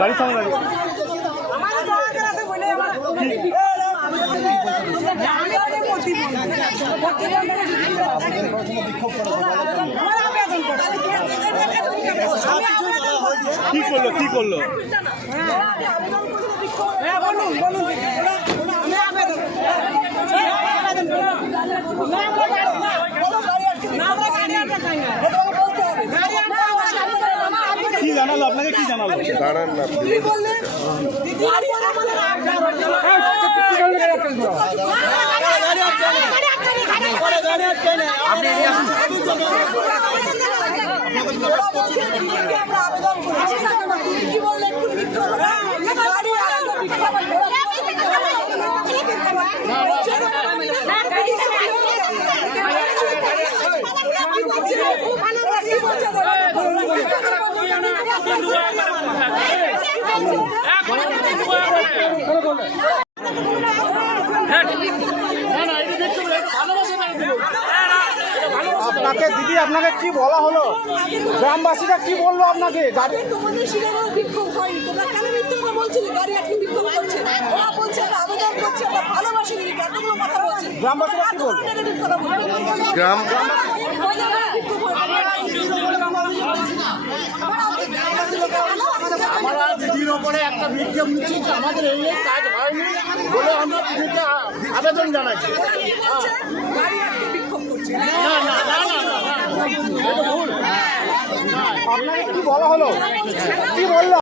গাড়ির সামনে করছি কি করল? কি করল? বলুন বলুন আমি আবেদন আবেদন না আমরা গাড়ি আনতে চাই না গাড়ি আনতে আমার কি জানালো আপনাকে কি জানালো দাঁড়ান না দিদি বললেন দিদি আমাদের আপনাকে দিদি আপনাকে কি বলা হলো? গ্রামবাসীরা কি বলল আপনাকে? গাড়ি তোমাদের শিরানোর বিক্ষোভ হয়নি। তোমরা কেন মিথ্যে কথা বলছিলে? গাড়ি আটকে বিক্ষোভ করছে। ওরা বলছে আমরা আবেদন করছি আমরা ভালোবাসি দিদি কতগুলো কথা বলছে? গ্রামবাসীরা কি বলছে গ্রাম একটা ভিডিও নিচ্ছি আমাদের কাজ হয়নি বলে আমরা আবেদন জানাচ্ছি আপনাকে কি বলা হলো? কি বলল?